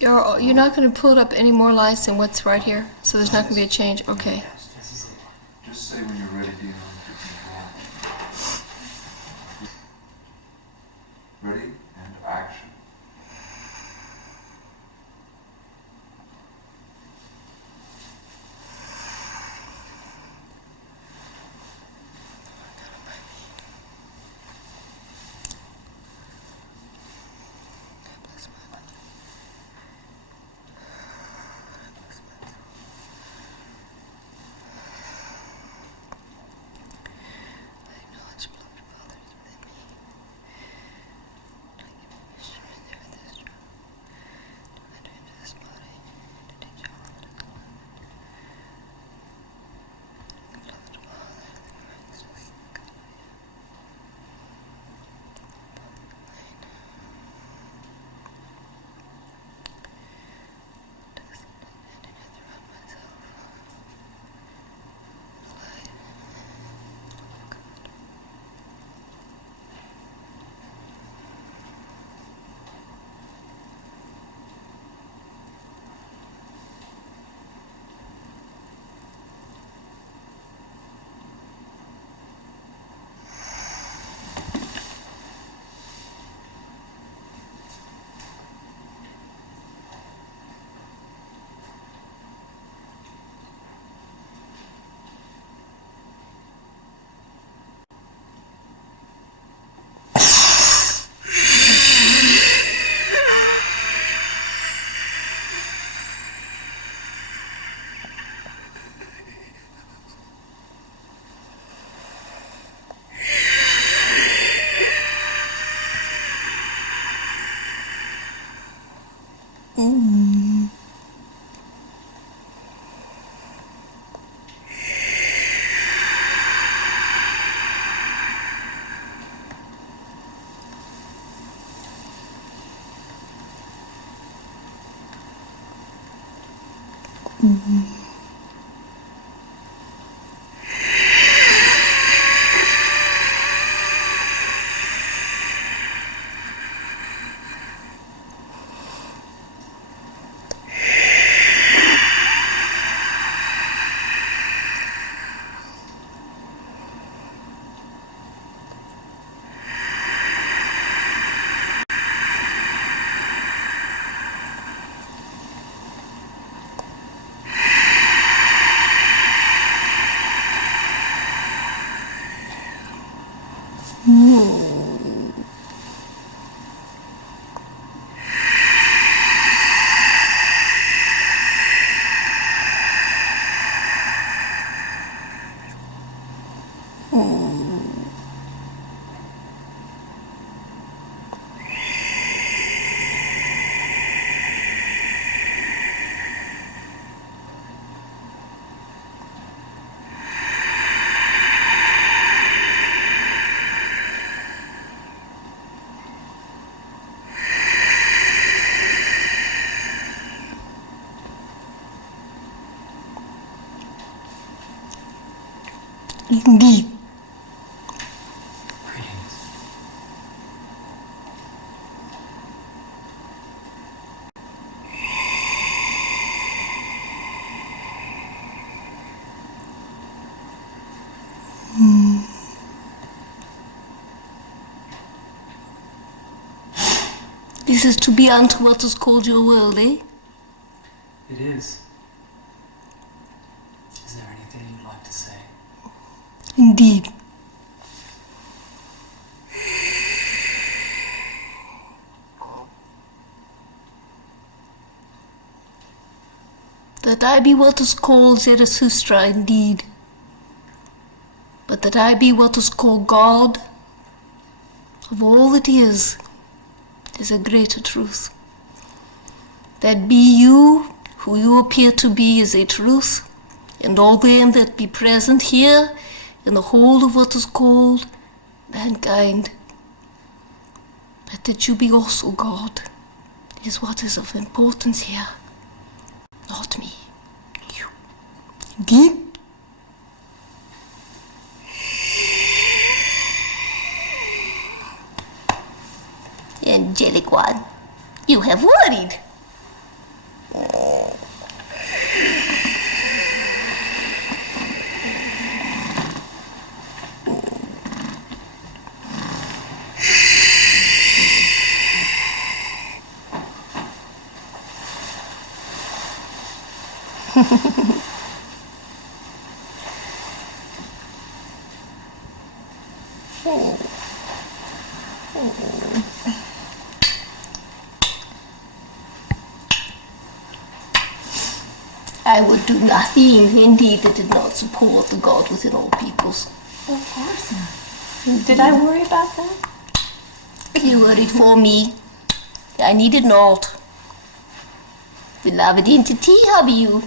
You're not going to pull up any more lines than what's right here, so there's not going to be a change. Okay. Just say when you're ready, Dino. Ready and action. Indeed. This is to be unto what is called your world, eh? It is. Is there anything you'd like to say? Indeed. That I be what is called Zarathustra, indeed. But that I be what is called God of all that is a greater truth. That be you, who you appear to be, is a truth, and all them that be present here in the whole of what is called mankind. But that you be also God is what is of importance here, not me, you. Indeed. Angelic one, you have worried. I would do nothing, indeed, that did not support the God within all peoples. Of course not. Did I worry about that? You worried for me. I needed naught. Beloved entity, how be you?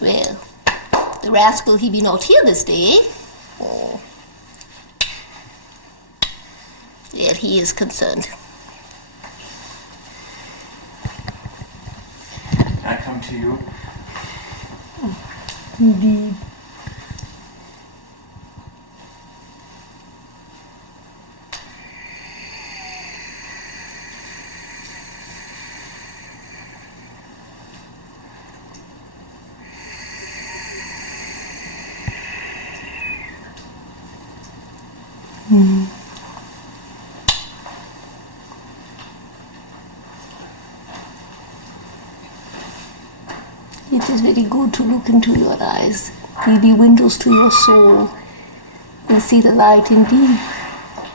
Well, the rascal he be not here this day. Oh. Well, he is concerned. Can I come to you? Indeed. It is very good to look into your eyes. They be windows to your soul, and see the light indeed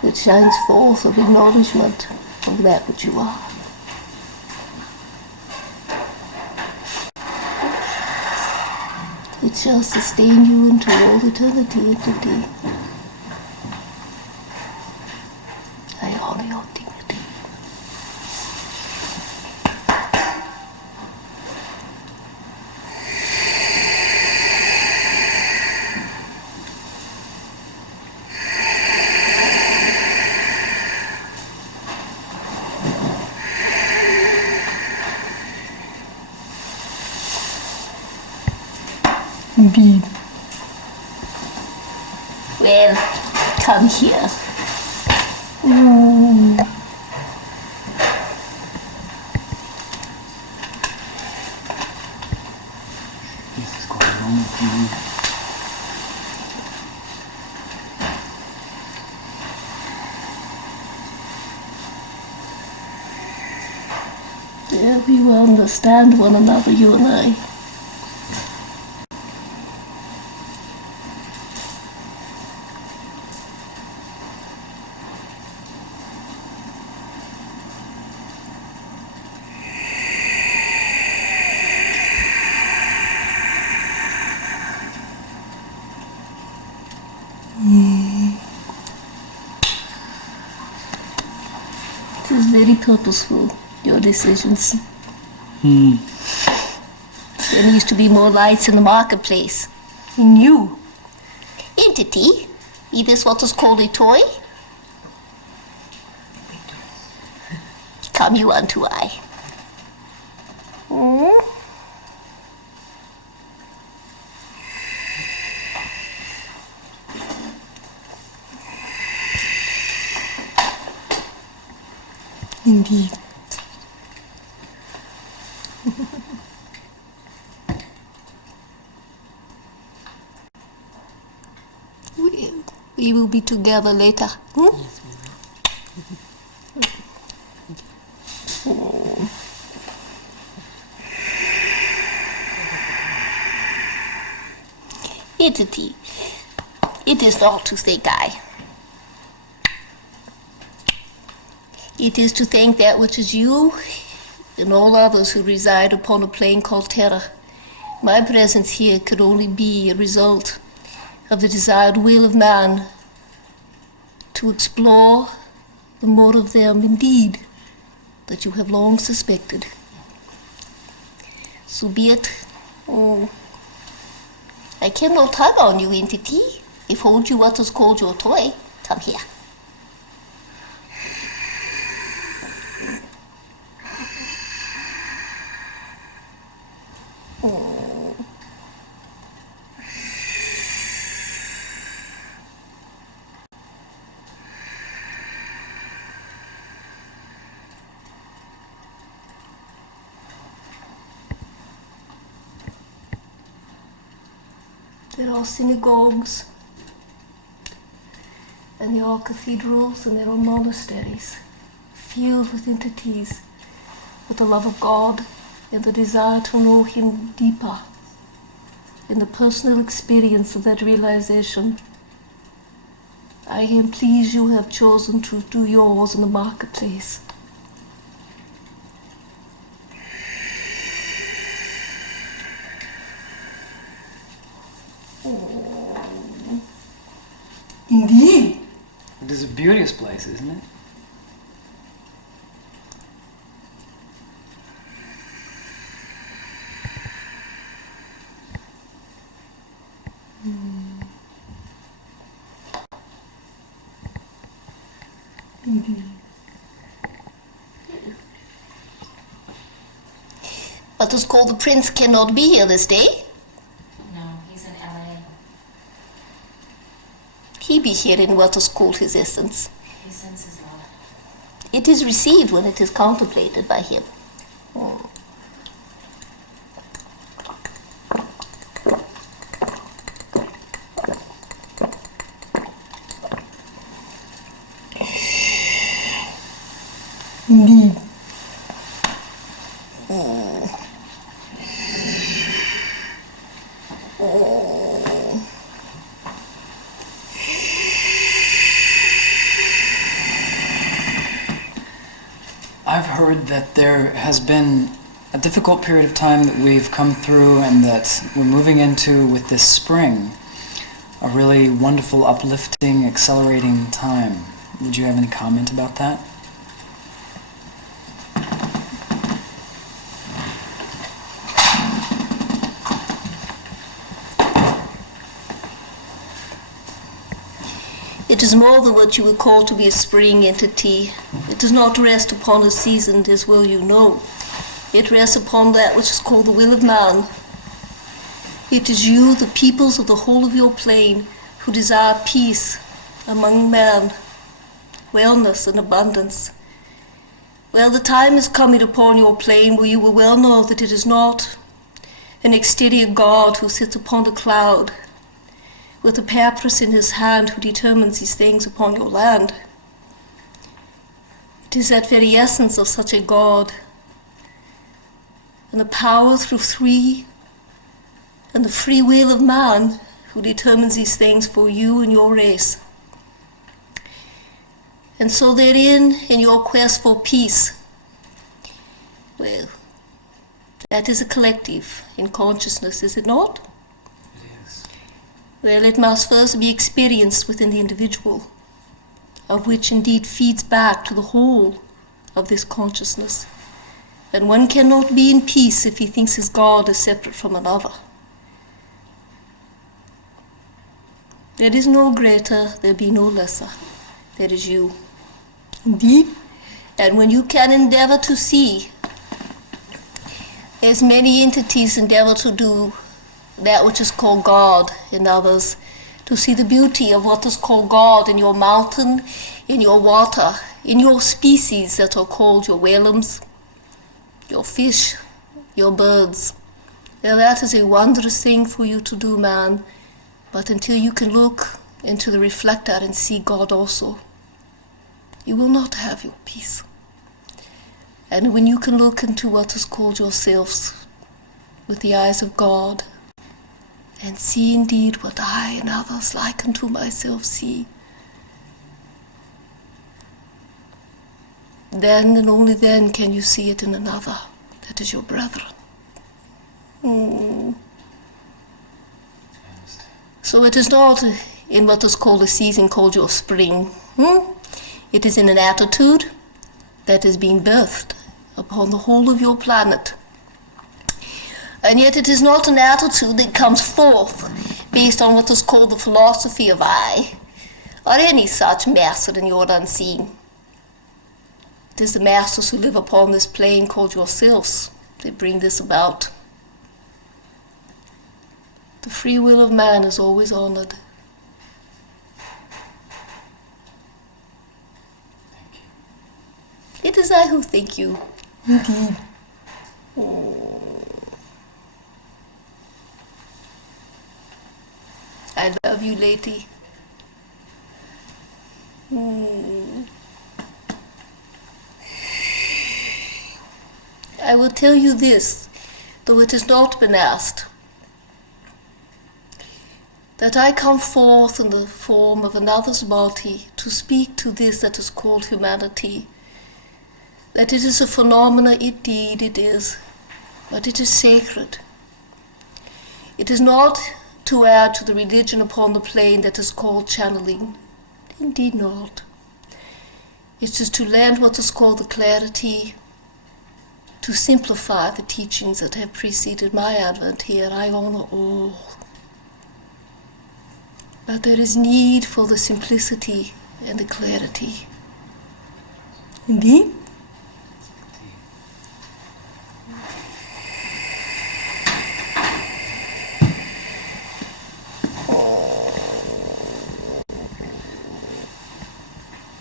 that shines forth of acknowledgement of that which you are. It shall sustain you into all eternity, entity. I honor your dignity. Indeed. Well, come here. This is going on with you. Yeah, we will understand one another, you and I. It is very purposeful, your decisions. There needs to be more lights in the marketplace. In you. Entity, is this what is called a toy? Come you unto I. Indeed. We will be together later. Yes, we will. Entity, it is not to thank I. It is to thank that which is you and all others who reside upon a plane called Terra. My presence here could only be a result of the desired will of man to explore the more of them indeed that you have long suspected. So be it. I cannot tug on you, entity, if hold you what is called your toy. Come here. There are synagogues, and there are cathedrals, and there are monasteries filled with entities with the love of God and the desire to know Him deeper in the personal experience of that realization, I am pleased you have chosen to do yours in the marketplace. Indeed. It is a beauteous place, isn't it? What is called the prince cannot be here this day. No, he's in LA. He be here in what is called his essence. He senses love. It is received when it is contemplated by him. Indeed. I've heard that there has been a difficult period of time that we've come through and that we're moving into with this spring, a really wonderful, uplifting, accelerating time. Would you have any comment about that? It is more than what you would call to be a spring entity. It does not rest upon a season, as well you know. It rests upon that which is called the will of man. It is you, the peoples of the whole of your plane, who desire peace among men, wellness and abundance. Well, the time is coming upon your plane where you will well know that it is not an exterior God who sits upon the cloud with a papyrus in his hand who determines these things upon your land. It is that very essence of such a God, and the power through three, and the free will of man who determines these things for you and your race. And so therein, in your quest for peace, well, that is a collective in consciousness, is it not? Well, it must first be experienced within the individual, of which indeed feeds back to the whole of this consciousness. And one cannot be in peace if he thinks his God is separate from another. There is no greater, there be no lesser. There is you. Indeed. And when you can endeavor to see, as many entities endeavor to do, that which is called God in others, to see the beauty of what is called God in your mountain, in your water, in your species that are called your whalums, your fish, your birds. Now that is a wondrous thing for you to do, man, but until you can look into the reflector and see God also, you will not have your peace. And when you can look into what is called yourselves with the eyes of God, and see indeed what I and others like unto myself see, then and only then can you see it in another, that is your brethren. So it is not in what is called a season called your spring. It is in an attitude that is being birthed upon the whole of your planet. And yet it is not an attitude that comes forth based on what is called the philosophy of I, or any such master in your unseen. It is the masters who live upon this plane called yourselves that bring this about. The free will of man is always honored. It is I who thank you. Indeed. I love you, lady. I will tell you this, though it has not been asked. that I come forth in the form of another's body to speak to this that is called humanity, that it is a phenomena, indeed it is, but it is sacred. It is not to add to the religion upon the plane that is called channeling, indeed not. It is to lend what is called the clarity, to simplify the teachings that have preceded my advent here. I honor all. But there is need for the simplicity and the clarity. Indeed?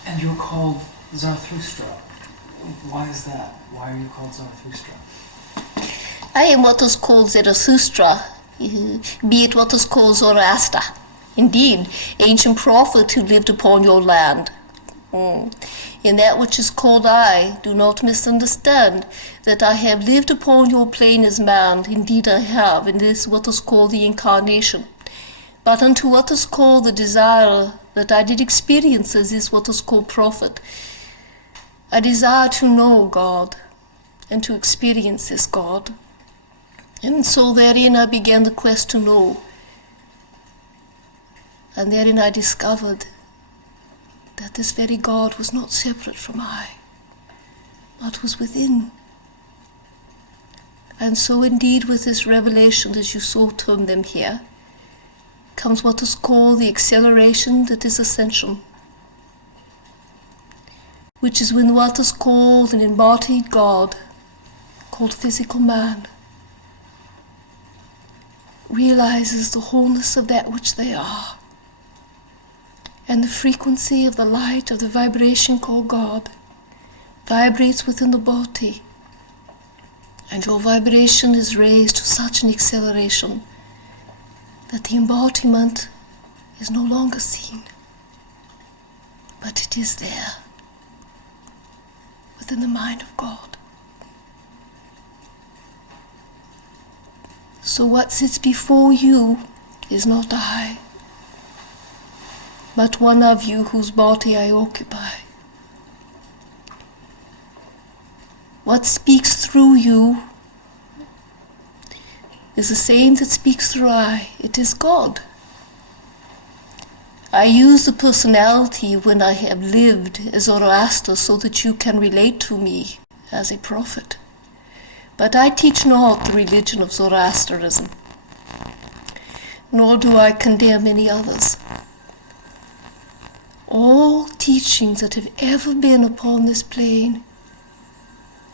And you're called Zarathustra. Why is that? Why are you called Zarathustra? I am what is called Zarathustra, be it what is called Zoroaster. Indeed, ancient prophet who lived upon your land. In that which is called I, do not misunderstand that I have lived upon your plane as man. Indeed I have, in this what is called the incarnation. But unto what is called the desire that I did experience as is what is called prophet. I desire to know God and to experience this God. And so therein I began the quest to know. And therein I discovered that this very God was not separate from I, but was within. And so indeed with this revelation, as you so term them here, comes what is called the acceleration that is ascension, which is when what is called an embodied God, called physical man, realizes the wholeness of that which they are, and the frequency of the light of the vibration called God vibrates within the body, and your vibration is raised to such an acceleration that the embodiment is no longer seen, but it is there within the mind of God. So what sits before you is not I, but one of you whose body I occupy. What speaks through you is the same that speaks through I. It is God. I use the personality when I have lived as Zoroaster so that you can relate to me as a prophet. But I teach not the religion of Zoroastrianism, nor do I condemn any others. All teachings that have ever been upon this plane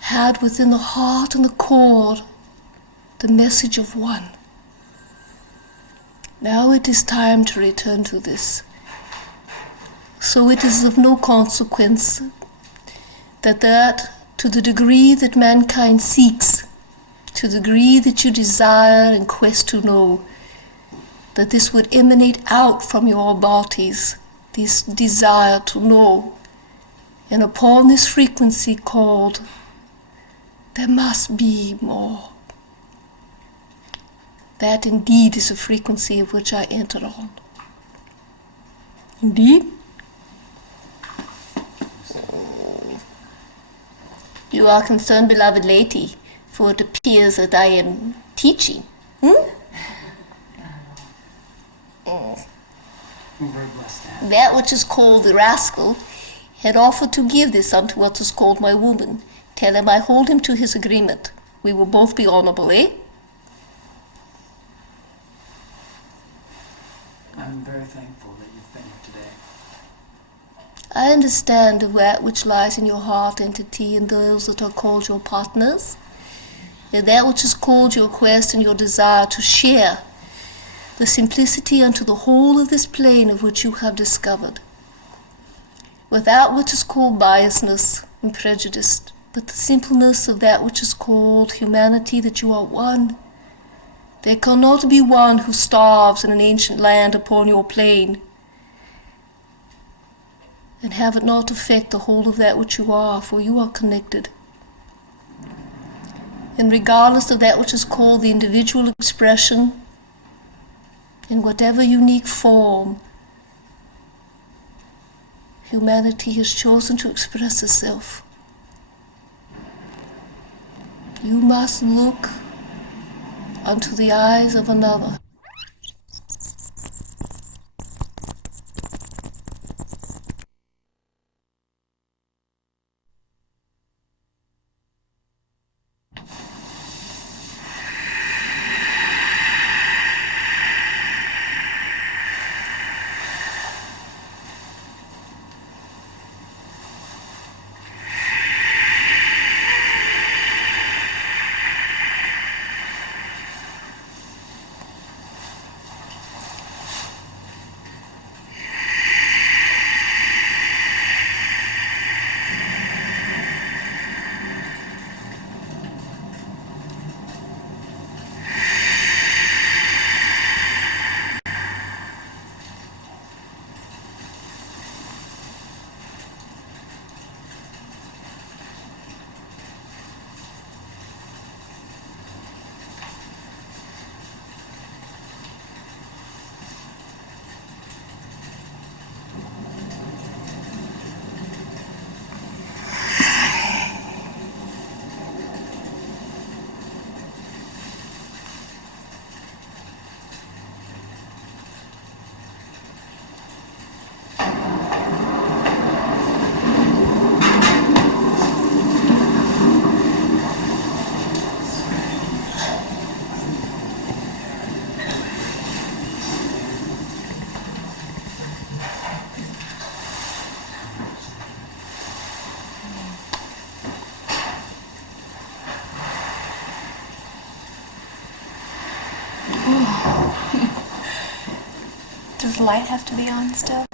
had within the heart and the core the message of one. Now it is time to return to this. So it is of no consequence that to the degree that mankind seeks, to the degree that you desire and quest to know, that this would emanate out from your bodies, this desire to know, and upon this frequency called, there must be more. That indeed is a frequency of which I enter on. Indeed? You are concerned, beloved lady, for it appears that I am teaching. We're very blessed to have. That which is called the rascal had offered to give this unto what is called my woman. Tell him I hold him to his agreement. We will both be honorable, eh? I'm very thankful that you've been here today. I understand that which lies in your heart entity and those that are called your partners, and that which is called your quest and your desire to share the simplicity unto the whole of this plane of which you have discovered, without what is called biasness and prejudice, but the simpleness of that which is called humanity, that you are one. There cannot be one who starves in an ancient land upon your plane and have it not affect the whole of that which you are, for you are connected. And regardless of that which is called the individual expression, in whatever unique form humanity has chosen to express itself. You must look unto the eyes of another. Does the light have to be on still?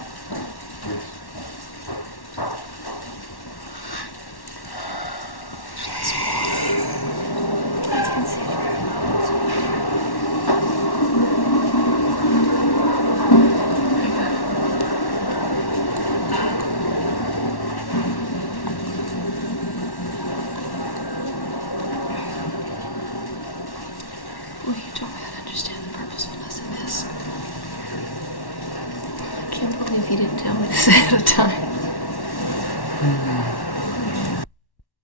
Will you tell me how to understand the purposefulness of this? I can't believe you didn't tell me this ahead of time.